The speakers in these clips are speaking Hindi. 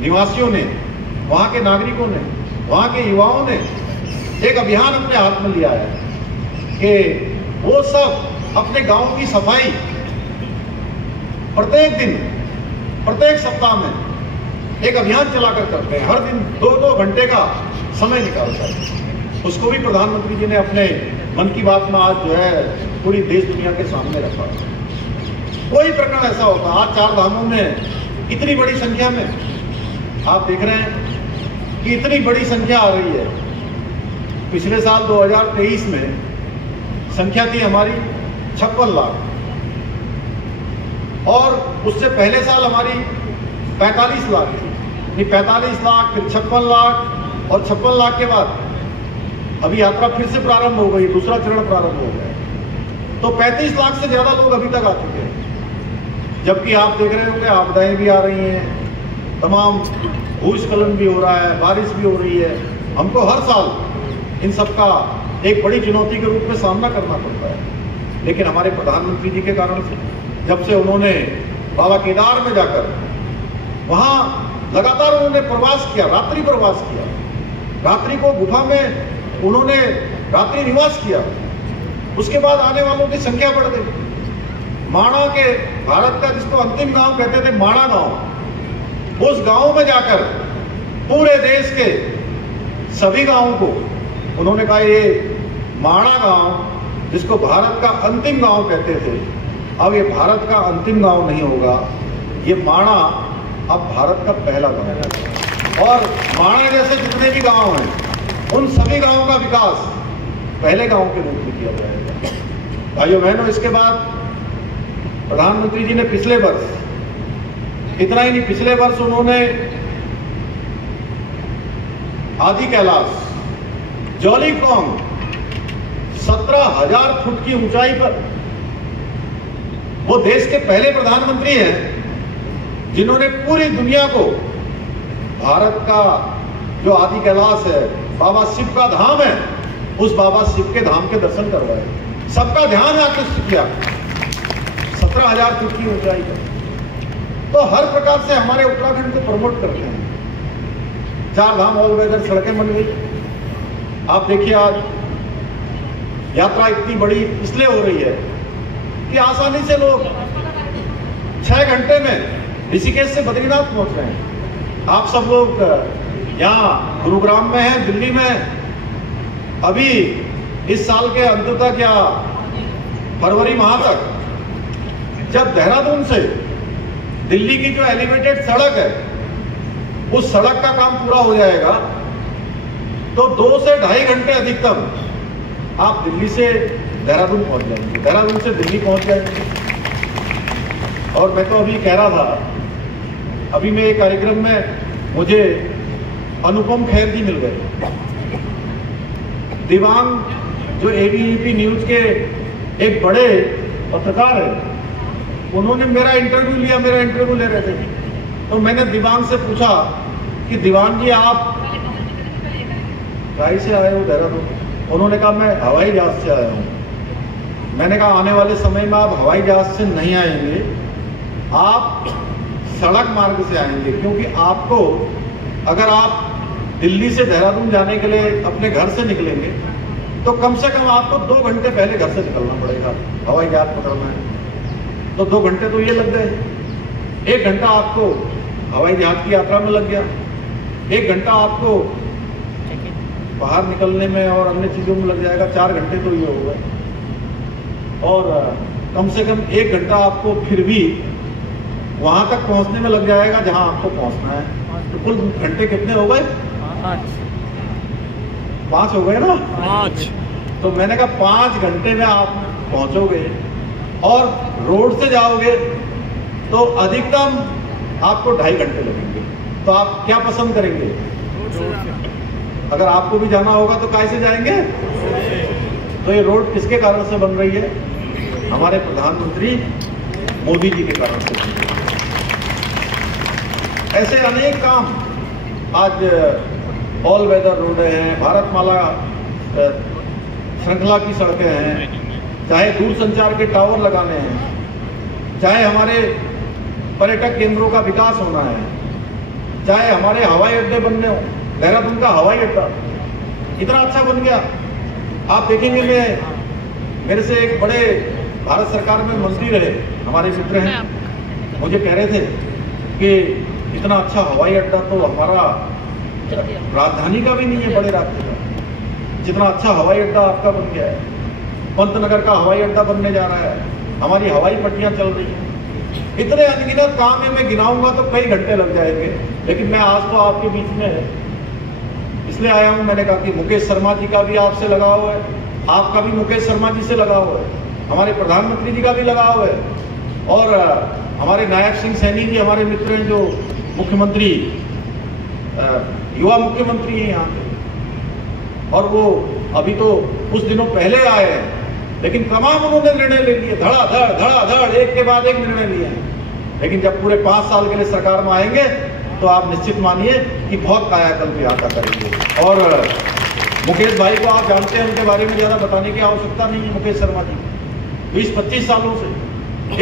निवासियों ने, वहाँ के नागरिकों ने, वहाँ के युवाओं ने एक अभियान अपने हाथ में लिया है कि वो सब अपने गांव की सफाई प्रत्येक दिन, प्रत्येक सप्ताह में एक अभियान चलाकर करते हैं। हर दिन 2-2 घंटे का समय निकालकर उसको भी प्रधानमंत्री जी ने अपने मन की बात में आज जो है पूरी देश दुनिया के सामने रखा। कोई प्रकरण ऐसा होता, आज 4 धामों में इतनी बड़ी संख्या में आप देख रहे हैं कि इतनी बड़ी संख्या आ रही है। पिछले साल 2023 में संख्या थी हमारी 56 लाख और उससे पहले साल हमारी 45 लाख थी। 45 लाख, फिर 56 लाख और 56 लाख के बाद अभी यात्रा फिर से प्रारंभ हो गई, दूसरा चरण प्रारंभ हो गया। तो 35 लाख से ज्यादा लोग अभी तक आ चुके हैं। जबकि आप देख रहे होंगे आपदाएं भी आ रही हैं, तमाम भूस्खलन भी हो रहा है, बारिश भी हो रही है। हमको हर साल इन सब का एक बड़ी चुनौती के रूप में सामना करना पड़ता है। लेकिन हमारे प्रधानमंत्री जी के कारण से, जब से उन्होंने बाबा केदार में जाकर वहाँ लगातार उन्होंने प्रवास किया, रात्रि प्रवास किया, रात्रि को गुफा में उन्होंने रात्रि निवास किया, उसके बाद आने वालों की संख्या बढ़ गई। माणा के, भारत का जिसको अंतिम गांव कहते थे माणा गांव, उस गांव में जाकर पूरे देश के सभी गांवों को उन्होंने कहा ये माणा गांव जिसको भारत का अंतिम गांव कहते थे, अब ये भारत का अंतिम गांव नहीं होगा, ये माणा अब भारत का पहला गांव है। और माणा जैसे जितने भी गांव हैं उन सभी गांवों का विकास पहले गांव के रूप में किया जाएगा। भाइयों बहनों, इसके बाद प्रधानमंत्री जी ने पिछले वर्ष, इतना ही नहीं, पिछले वर्ष उन्होंने आदि कैलाश जौलीग्रांग 17,000 फुट की ऊंचाई पर, वो देश के पहले प्रधानमंत्री हैं जिन्होंने पूरी दुनिया को भारत का जो आदि कैलाश है, बाबा शिव का धाम है, उस बाबा शिव के धाम के दर्शन करवाए, सबका ध्यान आकृष्ट किया 17,000 फुट की ऊंचाई पर। तो हर प्रकार से हमारे उत्तराखंड को प्रमोट करते हैं। 4 धाम ऑल वेदर सड़कें बन गई। आप देखिए आज यात्रा इतनी बड़ी इसलिए हो रही है कि आसानी से लोग 6 घंटे में ऋषिकेश से बद्रीनाथ पहुंच रहे हैं। आप सब लोग यहाँ गुरुग्राम में हैं, दिल्ली में अभी इस साल के अंत तक या फरवरी माह तक, जब देहरादून से दिल्ली की जो एलिवेटेड सड़क है उस सड़क का काम पूरा हो जाएगा तो 2 से 2.5 घंटे अधिकतम आप दिल्ली से देहरादून पहुंच जाएंगे, देहरादून से दिल्ली पहुंच जाएंगे। और मैं तो अभी कह रहा था, अभी मैं एक कार्यक्रम में मुझे अनुपम खेर जी मिल गए, दिवांग जो एबीपी न्यूज के एक बड़े पत्रकार है। उन्होंने मेरा इंटरव्यू लिया, मेरा इंटरव्यू ले रहे थे। तो मैंने दिवांग से पूछा कि दिवांग जी आप गाड़ी से आए हो देहरादून? उन्होंने कहा मैं हवाई जहाज से आया हूँ। मैंने कहा आने वाले समय में आप हवाई जहाज से नहीं आएंगे, आप सड़क मार्ग से आएंगे, क्योंकि आपको अगर आप दिल्ली से देहरादून जाने के लिए अपने घर से निकलेंगे तो कम से कम आपको 2 घंटे पहले घर से निकलना पड़ेगा, हवाई जहाज पकड़ना है तो 2 घंटे तो ये लग गए। 1 घंटा आपको हवाई जहाज की यात्रा में लग गया, 1 घंटा आपको बाहर निकलने में और अन्य चीज़ों में लग जाएगा, 4 घंटे तो ये हो गए। और कम से कम 1 घंटा आपको फिर भी वहां तक पहुंचने में लग जाएगा जहां आपको पहुंचना है। तो कुल घंटे कितने हो गए? 5 हो गए ना? 5। तो मैंने कहा 5 घंटे में आप पहुंचोगे और रोड से जाओगे तो अधिकतम आपको 2.5 घंटे लगेंगे। तो आप क्या पसंद करेंगे? अगर आपको भी जाना होगा तो कैसे जाएंगे? तो ये रोड किसके कारण से बन रही है? हमारे प्रधानमंत्री मोदी जी के कारण से। ऐसे अनेक काम आज ऑल वेदर रोड हैं, भारतमाला श्रृंखला की सड़कें हैं, चाहे दूरसंचार के टावर लगाने हैं, चाहे हमारे पर्यटक केंद्रों का विकास होना है, चाहे हमारे हवाई अड्डे बनने हो, देहरादून का हवाई अड्डा इतना अच्छा बन गया। आप देखेंगे, मेरे से एक बड़े भारत सरकार में मंत्री रहे हमारे मित्र हैं, मुझे कह रहे थे कि इतना अच्छा हवाई अड्डा तो हमारा राजधानी का भी नहीं है, बड़े राज्य का, जितना अच्छा हवाई अड्डा आपका बन गया है। पंतनगर का हवाई अड्डा बनने जा रहा है, हमारी हवाई पट्टियां चल रही हैं। इतने अनगिनत काम है, मैं गिनाऊंगा तो कई घंटे लग जाएंगे, लेकिन मैं आज तो आपके बीच में इसलिए आया हूं। मैंने कहा कि मुकेश शर्मा जी का भी आपसे लगाव है, आपका भी मुकेश शर्मा जी से लगाव है, हमारे प्रधानमंत्री जी का भी लगाव है, और हमारे नायक सिंह सैनी जी हमारे मित्र हैं, जो मुख्यमंत्री युवा मुख्यमंत्री हैं यहाँ के, और वो अभी तो कुछ दिनों पहले आए हैं, लेकिन तमाम उन्होंने निर्णय ले लिए, धड़ाधड़ एक के बाद एक निर्णय लिए हैं। लेकिन जब पूरे 5 साल के लिए सरकार में आएंगे तो आप निश्चित मानिए कि बहुत कायाकल्प यहाँ का करेंगे। और मुकेश भाई को आप जानते हैं, उनके बारे में ज्यादा बताने की आवश्यकता नहीं है। मुकेश शर्मा जी 20-25 सालों से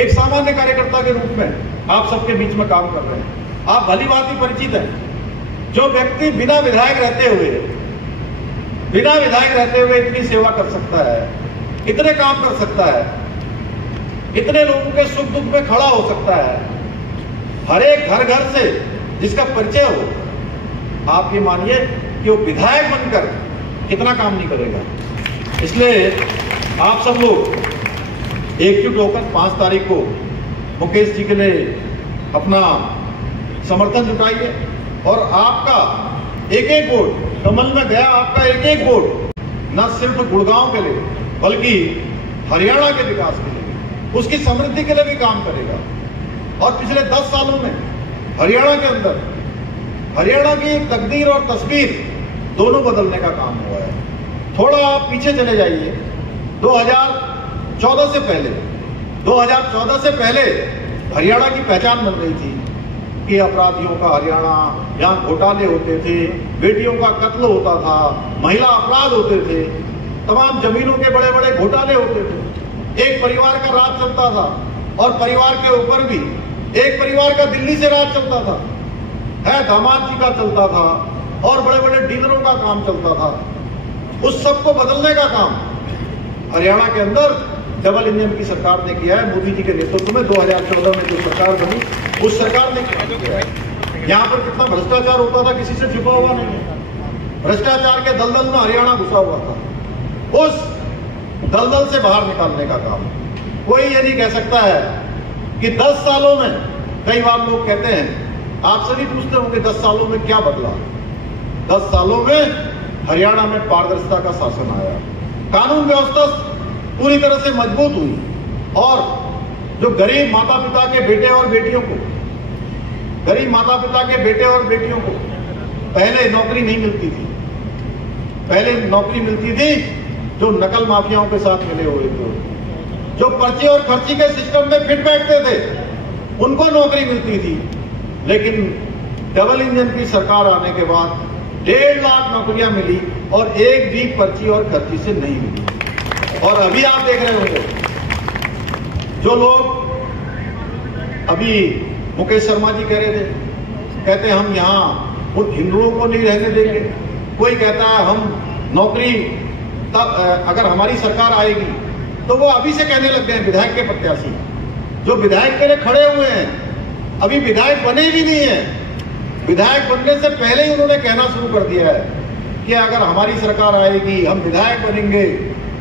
एक सामान्य कार्यकर्ता के रूप में आप सबके बीच में काम कर रहे हैं। आप भली बात ही परिचित हैं। जो व्यक्ति बिना विधायक रहते हुए इतनी सेवा कर सकता है, इतने काम कर सकता है, इतने लोगों के सुख दुख में खड़ा हो सकता है, हर एक घर से जिसका परिचय हो, आप ये मानिए कि वो विधायक बनकर कितना काम नहीं करेगा। इसलिए आप सब लोग एकजुट होकर 5 तारीख को मुकेश जी के लिए अपना समर्थन जुटाइए, और आपका एक वोट कमल में गया, आपका एक वोट न सिर्फ गुड़गांव के लिए बल्कि हरियाणा के विकास के लिए, उसकी समृद्धि के लिए भी काम करेगा। और पिछले 10 सालों में हरियाणा के अंदर हरियाणा की तकदीर और तस्वीर दोनों बदलने का काम हुआ है। थोड़ा आप पीछे चले जाइए, 2014 से पहले हरियाणा की पहचान बन रही थी कि अपराधियों का हरियाणा, यहाँ घोटाले होते थे, बेटियों का कत्ल होता था, महिला अपराध होते थे, तमाम जमीनों के बड़े बड़े घोटाले होते थे, एक परिवार का राज चलता था, और परिवार के ऊपर भी एक परिवार का दिल्ली से राज चलता था, है दामाद जी का चलता था, और बड़े बड़े डीलरों का काम चलता था। उस सबको बदलने का काम हरियाणा के अंदर डबल इंजन की सरकार ने किया है। मोदी जी के नेतृत्व में 2014 में जो सरकार बनी, उस सरकार ने किया है। यहाँ पर कितना भ्रष्टाचार होता था, किसी से छिपा हुआ नहीं है। भ्रष्टाचार के दलदल में हरियाणा घुसा हुआ था, उस दलदल से बाहर निकालने का काम। कोई ये नहीं कह सकता है कि 10 सालों में, कई बार लोग कहते हैं, आपसे भी पूछते होंगे 10 सालों में क्या बदला। 10 सालों में हरियाणा में पारदर्शिता का शासन आया, कानून व्यवस्था पूरी तरह से मजबूत हुई, और जो गरीब माता पिता के बेटे और बेटियों को पहले नौकरी नहीं मिलती थी, पहले नौकरी मिलती थी जो नकल माफियाओं के साथ मिले हुए थे, जो पर्ची और खर्ची के सिस्टम में फिट बैठते थे, उनको नौकरी मिलती थी। लेकिन डबल इंजन की सरकार आने के बाद 1.5 लाख नौकरियां मिली, और एक भी पर्ची और खर्ची से नहीं मिली। और अभी आप देख रहे होंगे, जो लोग अभी मुकेश शर्मा जी कह रहे थे, कहते हैं हम यहाँ उन हिंदुओं को नहीं रहने देंगे, कोई कहता है हम नौकरी तब अगर हमारी सरकार आएगी, तो वो अभी से कहने लग गए विधायक के प्रत्याशी, जो विधायक के लिए खड़े हुए हैं, अभी विधायक बने भी नहीं है, विधायक बनने से पहले ही उन्होंने कहना शुरू कर दिया है कि अगर हमारी सरकार आएगी, हम विधायक बनेंगे,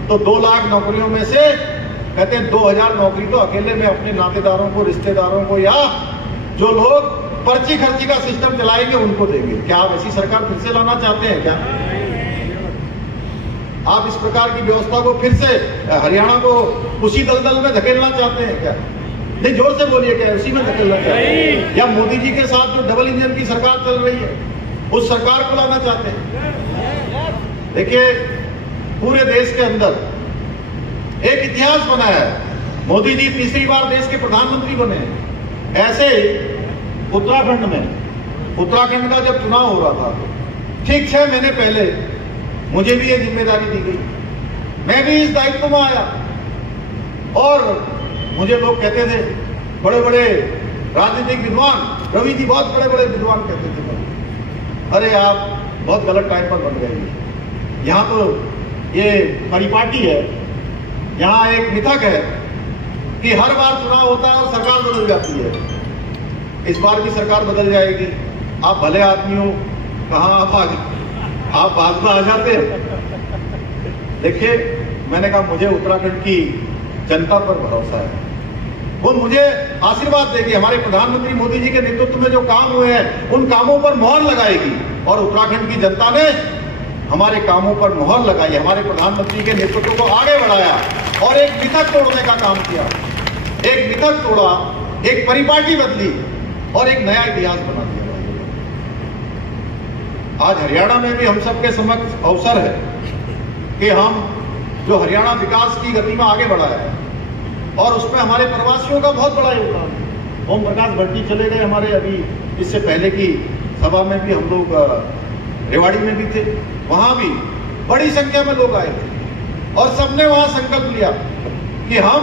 तो 2 लाख नौकरियों में से कहते हैं 2000 नौकरी तो अकेले में अपने नातेदारों को, रिश्तेदारों को, या जो लोग पर्ची खर्ची का सिस्टम चलाएंगे उनको देंगे। क्या आप ऐसी सरकार फिर से लाना चाहते हैं? क्या आप इस प्रकार की व्यवस्था को फिर से हरियाणा को उसी दलदल में धकेलना चाहते हैं? क्या नहीं, जोर से बोलिए, क्या उसी में धकेलना चाहते हैं, या मोदी जी के साथ जो डबल इंजन की सरकार चल रही है उस सरकार को लाना चाहते हैं? देखिए, पूरे देश के अंदर एक इतिहास बना है, मोदी जी तीसरी बार देश के प्रधानमंत्री बने। ऐसे उत्तराखंड का जब चुनाव हो रहा था, ठीक 6 महीने पहले मुझे भी ये जिम्मेदारी दी गई, मैं भी इस दायित्व में आया, और मुझे लोग कहते थे, बड़े बड़े राजनीतिक विद्वान, रवि जी बहुत बड़े बड़े विद्वान कहते थे। अरे आप बहुत गलत टाइम पर बन गए। यहाँ तो ये परिपाटी है, यहाँ एक मिथक है कि हर बार चुनाव होता है और सरकार बदल जाती है। इस बार भी सरकार बदल जाएगी। आप भले आदमी हो, कहाँ आप बाद में आ जाते हैं। देखिए, मैंने कहा मुझे उत्तराखंड की जनता पर भरोसा है, वो मुझे आशीर्वाद देगी। हमारे प्रधानमंत्री मोदी जी के नेतृत्व में जो काम हुए हैं उन कामों पर मोहर लगाएगी, और उत्तराखंड की जनता ने हमारे कामों पर मोहर लगाई, हमारे प्रधानमंत्री के नेतृत्व को आगे बढ़ाया और एक मिथक तोड़ने का काम किया। एक मिथक तोड़ा, एक परिपाटी बदली और एक नया इतिहास बना दिया। आज हरियाणा में भी हम सबके समक्ष अवसर है कि हम जो हरियाणा विकास की गति में आगे बढ़ा है, और उसमें हमारे प्रवासियों का बहुत बड़ा योगदान है। ओम प्रकाश भट्टी चले गए हमारे, अभी इससे पहले की सभा में भी हम लोग रेवाड़ी में भी थे, वहां भी बड़ी संख्या में लोग आए थे और सबने वहां संकल्प लिया कि हम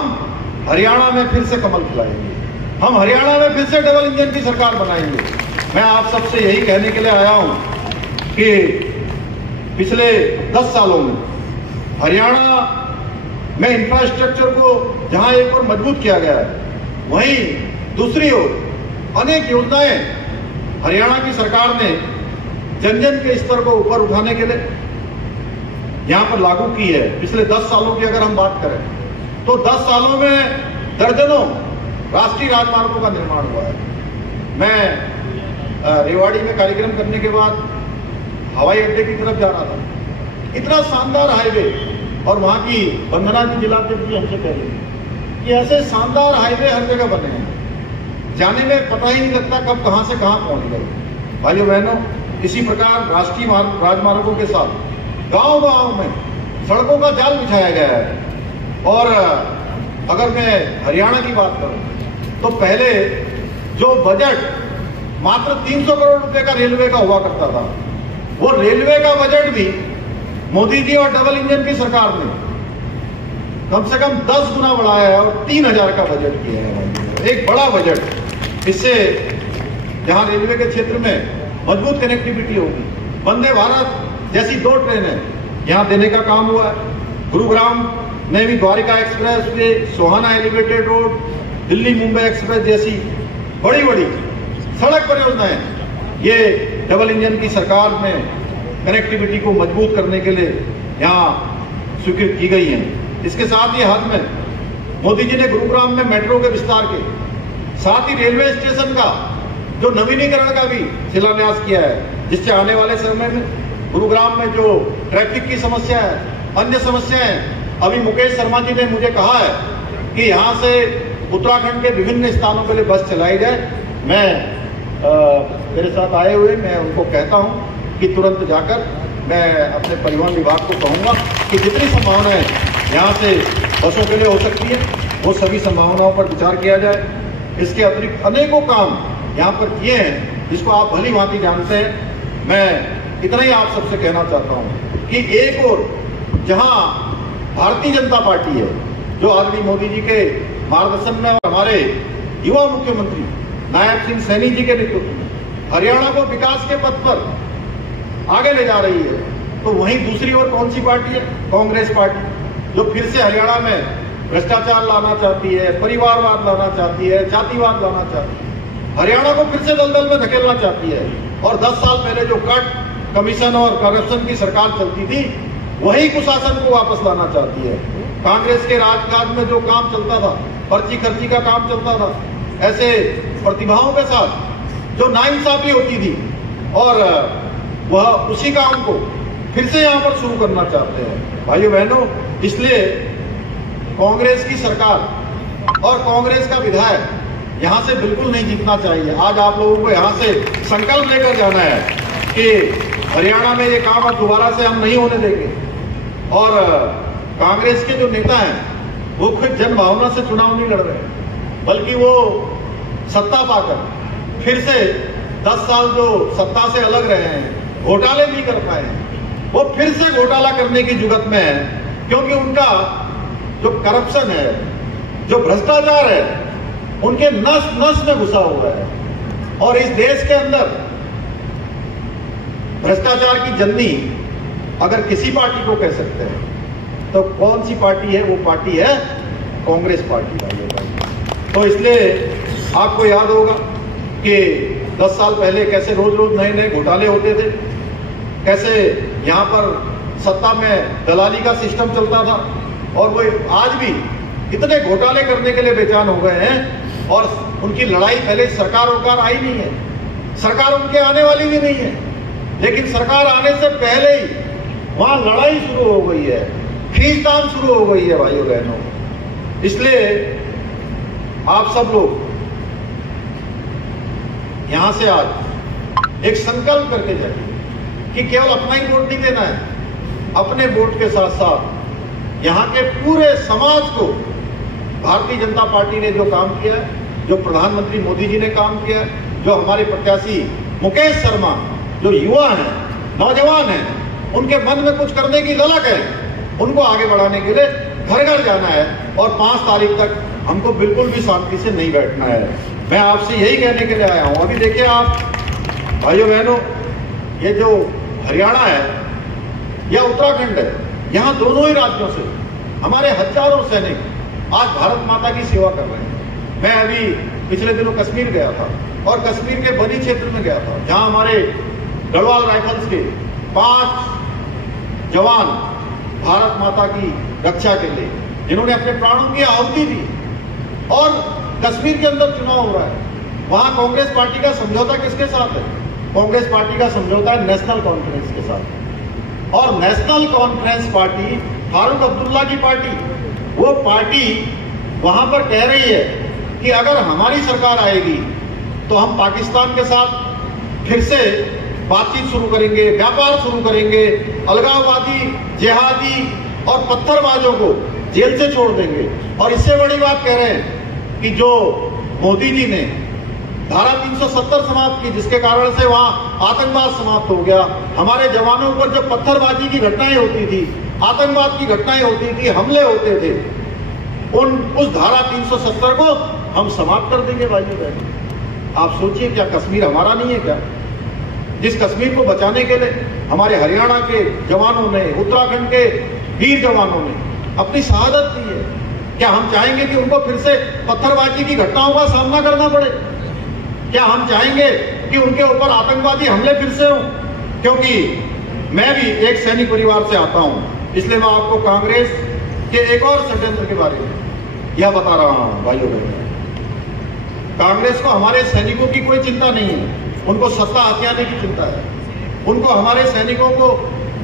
हरियाणा में फिर से कमल खिलाएंगे, हम हरियाणा में फिर से डबल इंजन की सरकार बनाएंगे। मैं आप सबसे यही कहने के लिए आया हूं कि पिछले 10 सालों में हरियाणा में इंफ्रास्ट्रक्चर को जहां एक और मजबूत किया गया है, वहीं दूसरी ओर अनेक योजनाएं हरियाणा की सरकार ने जन जन के स्तर को ऊपर उठाने के लिए यहां पर लागू की है। पिछले 10 सालों की अगर हम बात करें तो 10 सालों में दर्जनों राष्ट्रीय राजमार्गों का निर्माण हुआ है। मैं रेवाड़ी में कार्यक्रम करने के बाद हवाई अड्डे की तरफ जा रहा था, इतना शानदार हाईवे, और वहां की वंदना जी जिलाध्यक्ष जी हमसे कह रहे थे कि ऐसे शानदार हाईवे हर जगह बने हैं, जाने में पता ही नहीं लगता कब कहां से कहां पहुंच गए। भाइयों बहनों, इसी प्रकार राष्ट्रीय राजमार्गों के साथ गांव-गांव में सड़कों का जाल बिछाया गया है। और अगर मैं हरियाणा की बात करूं तो पहले जो बजट मात्र 300 करोड़ रुपए का रेलवे का हुआ करता था, वो रेलवे का बजट भी मोदी जी और डबल इंजन की सरकार ने कम से कम 10 गुना बढ़ाया है और 3000 का बजट किया है। एक बड़ा बजट, इससे जहां रेलवे के क्षेत्र में मजबूत कनेक्टिविटी होगी, वंदे भारत जैसी 2 ट्रेनें यहां देने का काम हुआ है। गुरुग्राम में भी Dwarka expressway, Sohna elevated road, Delhi Mumbai expressway जैसी बड़ी बड़ी सड़क परियोजनाएं ये डबल इंजन की सरकार में कनेक्टिविटी को मजबूत करने के लिए यहाँ स्वीकृत की गई है। इसके साथ ही हाल में मोदी जी ने गुरुग्राम में मेट्रो के विस्तार के साथ ही रेलवे स्टेशन का जो नवीनीकरण का भी शिलान्यास किया है, जिससे आने वाले समय में गुरुग्राम में जो ट्रैफिक की समस्या है, अन्य समस्याएं, अभी मुकेश शर्मा जी ने मुझे कहा है कि यहाँ से उत्तराखंड के विभिन्न स्थानों के लिए बस चलाई जाए। मैं मेरे साथ आए हुए मैं उनको कहता हूँ कि तुरंत जाकर मैं अपने परिवहन विभाग को कहूँगा कि जितनी संभावनाएं यहाँ से बसों के लिए हो सकती है, वो सभी संभावनाओं पर विचार किया जाए। इसके अतिरिक्त अनेकों काम यहाँ पर किए हैं, जिसको आप भली भांति जानते हैं। मैं इतना ही आप सबसे कहना चाहता हूँ कि एक और जहाँ भारतीय जनता पार्टी है, जो आदरणीय मोदी जी के मार्गदर्शन में और हमारे युवा मुख्यमंत्री नायब सिंह सैनी जी के नेतृत्व में हरियाणा को विकास के पथ पर आगे ले जा रही है, तो वहीं दूसरी ओर कौन सी पार्टी है? कांग्रेस पार्टी, जो फिर से हरियाणा में भ्रष्टाचार लाना चाहती है, परिवारवाद लाना चाहती है, जातिवाद लाना चाहती है, हरियाणा को फिर से दलदल में धकेलना चाहती है। और 10 साल पहले जो कट, कमीशन और करप्शन की सरकार चलती थी, वही कुशासन को वापस लाना चाहती है। कांग्रेस के राजकाज में जो काम चलता था, पर्ची खर्ची का काम चलता था, ऐसे प्रतिभाओं के साथ जो नाइंसाफी होती थी, और वह उसी काम को फिर से यहाँ पर शुरू करना चाहते हैं। भाइयों बहनों, इसलिए कांग्रेस की सरकार और कांग्रेस का विधायक यहाँ से बिल्कुल नहीं जीतना चाहिए। आज आप लोगों को यहाँ से संकल्प लेकर जाना है कि हरियाणा में ये काम अब दोबारा से हम नहीं होने देंगे। और कांग्रेस के जो नेता हैं वो खुद जन भावना से चुनाव नहीं लड़ रहे, बल्कि वो सत्ता पाकर फिर से 10 साल जो सत्ता से अलग रहे हैं, घोटाले नहीं कर पाए हैं, वो फिर से घोटाला करने की जुगत में है। क्योंकि उनका जो करप्शन है, जो भ्रष्टाचार है, उनके नस नस में घुसा हुआ है। और इस देश के अंदर भ्रष्टाचार की जननी अगर किसी पार्टी को कह सकते हैं तो कौन सी पार्टी है? वो पार्टी है कांग्रेस पार्टी। तो इसलिए आपको याद होगा कि 10 साल पहले कैसे रोज रोज नए नए घोटाले होते थे, कैसे यहां पर सत्ता में दलाली का सिस्टम चलता था, और वो आज भी इतने घोटाले करने के लिए बेजान हो गए हैं। और उनकी लड़ाई पहले सरकार आई नहीं है, सरकार उनके आने वाली भी नहीं है, लेकिन सरकार आने से पहले ही वहां लड़ाई शुरू हो गई है, खींचतान शुरू हो गई है भाइयों बहनों। इसलिए आप सब लोग यहां से आज एक संकल्प करके जाइए कि केवल अपना ही वोट नहीं देना है, अपने वोट के साथ साथ यहां के पूरे समाज को भारतीय जनता पार्टी ने जो काम किया है, जो प्रधानमंत्री मोदी जी ने काम किया है, जो हमारे प्रत्याशी मुकेश शर्मा जो युवा हैं, नौजवान हैं, उनके मन में कुछ करने की ललक है, उनको आगे बढ़ाने के लिए घर घर जाना है। और 5 तारीख तक हमको बिल्कुल भी शांति से नहीं बैठना है। मैं आपसे यही कहने के लिए आया हूं। अभी देखिए आप भाइयों बहनों, ये जो हरियाणा है या उत्तराखंड है, यहां दोनों ही राज्यों से हमारे हजारों सैनिक आज भारत माता की सेवा कर रहे हैं। मैं अभी पिछले दिनों कश्मीर गया था और कश्मीर के बनी क्षेत्र में गया था, जहां हमारे गढ़वाल राइफल्स के 5 जवान भारत माता की रक्षा के लिए जिन्होंने अपने प्राणों की आहुति दी। और कश्मीर के अंदर चुनाव हो रहा है, वहां कांग्रेस पार्टी का समझौता किसके साथ है? कांग्रेस पार्टी का समझौता है नेशनल कॉन्फ्रेंस के साथ। और national conference party Farooq Abdullah की पार्टी, वो पार्टी वहां पर कह रही है कि अगर हमारी सरकार आएगी तो हम पाकिस्तान के साथ फिर से बातचीत शुरू करेंगे, व्यापार शुरू करेंगे, अलगाववादी, जिहादी और पत्थरबाजों को जेल से छोड़ देंगे। और इससे बड़ी बात कह रहे हैं कि जो मोदी जी ने धारा 370 समाप्त की, जिसके कारण से वहां आतंकवाद समाप्त हो गया, हमारे जवानों पर जो पत्थरबाजी की घटनाएं होती थी, आतंकवाद की घटनाएं होती थी, हमले होते थे, उस धारा 370 को हम समाप्त कर देंगे भाइयों बहनों। आप सोचिए, क्या कश्मीर हमारा नहीं है क्या? जिस कश्मीर को बचाने के लिए हमारे हरियाणा के जवानों ने, उत्तराखंड के वीर जवानों ने अपनी शहादत दी है, क्या हम चाहेंगे कि उनको फिर से पत्थरबाजी की घटनाओं का सामना करना पड़े? क्या हम चाहेंगे कि उनके ऊपर आतंकवादी हमले फिर से हों? क्योंकि मैं भी एक सैनिक परिवार से आता हूं, इसलिए मैं आपको कांग्रेस के एक और षड्यंत्र के बारे में यह बता रहा हूं भाइयों बहनों। कांग्रेस को हमारे सैनिकों की कोई चिंता नहीं है, उनको सत्ता हथियाने की चिंता है, उनको हमारे सैनिकों को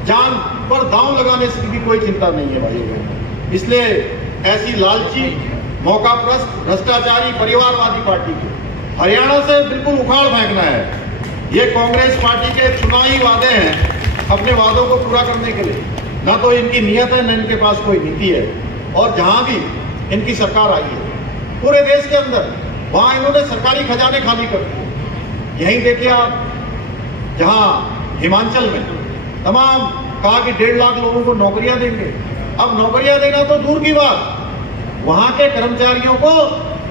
जान पर दांव लगाने की भी कोई चिंता नहीं है भाइयों बहनों। इसलिए ऐसी लालची, मौकाप्रस्त, भ्रष्टाचारी, परिवारवादी पार्टी को हरियाणा से बिल्कुल उखाड़ फेंकना है। ये कांग्रेस पार्टी के चुनावी वादे हैं, अपने वादों को पूरा करने के लिए ना तो इनकी नियत है, न इनके पास कोई नीति है। और जहां भी इनकी सरकार आई है पूरे देश के अंदर, वहां इन्होंने सरकारी खजाने खाली कर दिए। यहीं देखिए आप, जहां हिमाचल में तमाम कहा कि 1.5 लाख लोगों को नौकरियां देंगे। अब नौकरियां देना तो दूर की बात, वहां के कर्मचारियों को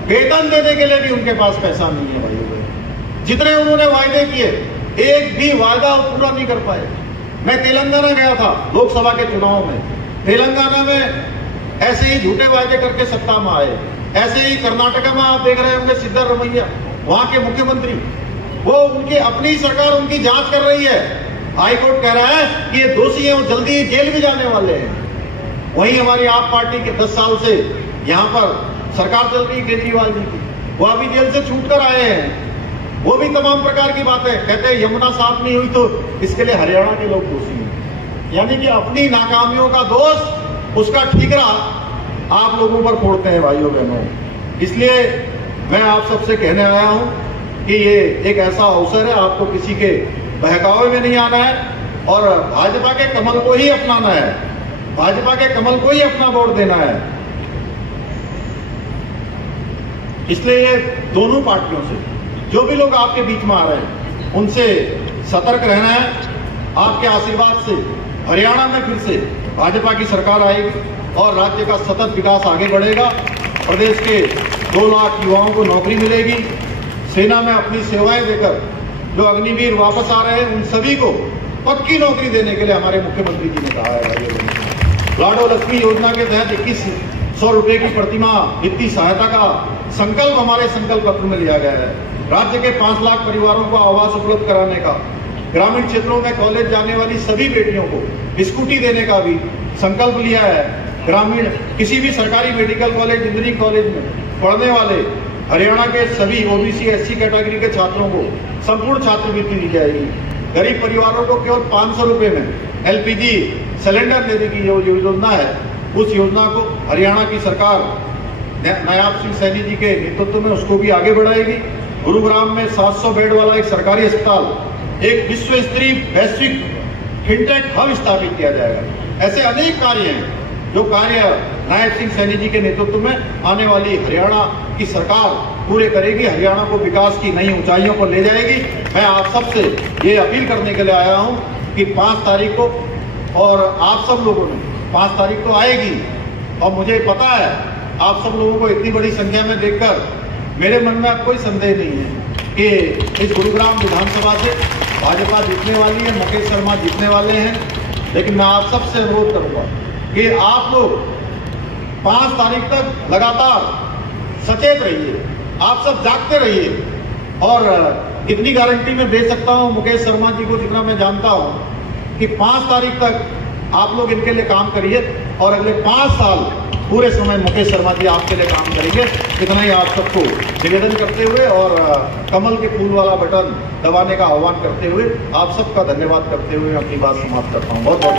वेतन देने के लिए भी उनके पास पैसा नहीं है भाइयों। जितने उन्होंने वायदे किए, एक भी वायदा पूरा नहीं कर पाए। मैं तेलंगाना गया था लोकसभा के चुनाव में, तेलंगाना में ऐसे ही झूठे वायदे करके सत्ता में आए। ऐसे ही कर्नाटक में आप देख रहे होंगे सिद्धरामैया, वहां के मुख्यमंत्री, वो उनकी अपनी सरकार उनकी जांच कर रही है। हाईकोर्ट कह रहा है कि ये दोषी हैं, वो जल्दी जेल भी जाने वाले हैं। वहीं हमारी आप पार्टी के 10 साल से यहाँ पर सरकार चल रही केजरीवाल जी की, वो अभी जेल से छूट कर आए हैं। वो भी तमाम प्रकार की बातें कहते हैं, यमुना साफ नहीं हुई तो इसके लिए हरियाणा के लोग दोषी हैं। यानी कि अपनी नाकामियों का दोष, उसका ठीकरा आप लोगों पर फोड़ते हैं भाइयों बहनों। इसलिए मैं आप सबसे कहने आया हूं कि ये एक ऐसा अवसर है, आपको किसी के बहकावे में नहीं आना है और भाजपा के कमल को ही अपनाना है, भाजपा के कमल को ही अपना वोट देना है। इसलिए ये दोनों पार्टियों से जो भी लोग आपके बीच में आ रहे हैं, उनसे सतर्क रहना है। आपके आशीर्वाद से हरियाणा में फिर से भाजपा की सरकार आएगी और राज्य का सतत विकास आगे बढ़ेगा। प्रदेश के 2 लाख युवाओं को नौकरी मिलेगी। सेना में अपनी सेवाएं देकर जो अग्निवीर वापस आ रहे हैं उन सभी को पक्की नौकरी देने के लिए हमारे मुख्यमंत्री जी ने कहा है। भाई लाडो लक्ष्मी योजना के तहत 2100 रुपए की प्रतिमाह वित्तीय सहायता का संकल्प हमारे संकल्प पत्र में लिया गया है। राज्य के 5 लाख परिवारों को आवास उपलब्ध कराने का, ग्रामीण क्षेत्रों में कॉलेज जाने वाली सभी बेटियों को स्कूटी देने का भी संकल्प लिया है। ग्रामीण किसी भी सरकारी मेडिकल कॉलेज, इंजीनियरिंग कॉलेज में पढ़ने वाले हरियाणा के सभी ओबीसी एससी कैटेगरी के छात्रों को संपूर्ण छात्रवृत्ति दी जाएगी। गरीब परिवारों को केवल 500 रुपए में एलपीजी सिलेंडर देने की जो योजना है, उस योजना को हरियाणा की सरकार नायाब सिंह सैनी जी के नेतृत्व में उसको भी आगे बढ़ाएगी। गुरुग्राम में 700 बेड वाला एक सरकारी अस्पताल, एक विश्व स्तरीय वैश्विक फिनटेक हब स्थापित किया जाएगा। ऐसे अनेक कार्य हैं जो कार्य नायब सिंह सैनी जी के नेतृत्व में आने वाली हरियाणा की सरकार पूरे करेगी, हरियाणा को विकास की नई ऊंचाइयों पर ले जाएगी। मैं आप सबसे ये अपील करने के लिए आया हूं कि 5 तारीख को, और आप सब लोगों ने 5 तारीख को आएगी, और मुझे पता है आप सब लोगों को इतनी बड़ी संख्या में देखकर मेरे मन में अब कोई संदेह नहीं है कि इस गुरुग्राम विधानसभा से भाजपा जीतने वाली है, मुकेश शर्मा जीतने वाले हैं। लेकिन मैं आप सबसे अनुरोध करूंगा कि आप लोग 5 तारीख तक लगातार सचेत रहिए, आप सब जागते रहिए। और इतनी गारंटी मैं दे सकता हूं मुकेश शर्मा जी को, जितना मैं जानता हूं, कि 5 तारीख तक आप लोग इनके लिए काम करिए और अगले 5 साल पूरे समय मुकेश शर्मा जी आपके लिए काम करेंगे। इतना ही आप सबको निवेदन करते हुए और कमल के फूल वाला बटन दबाने का आह्वान करते हुए आप सबका धन्यवाद करते हुए अपनी बात समाप्त करता हूँ। बहुत बहुत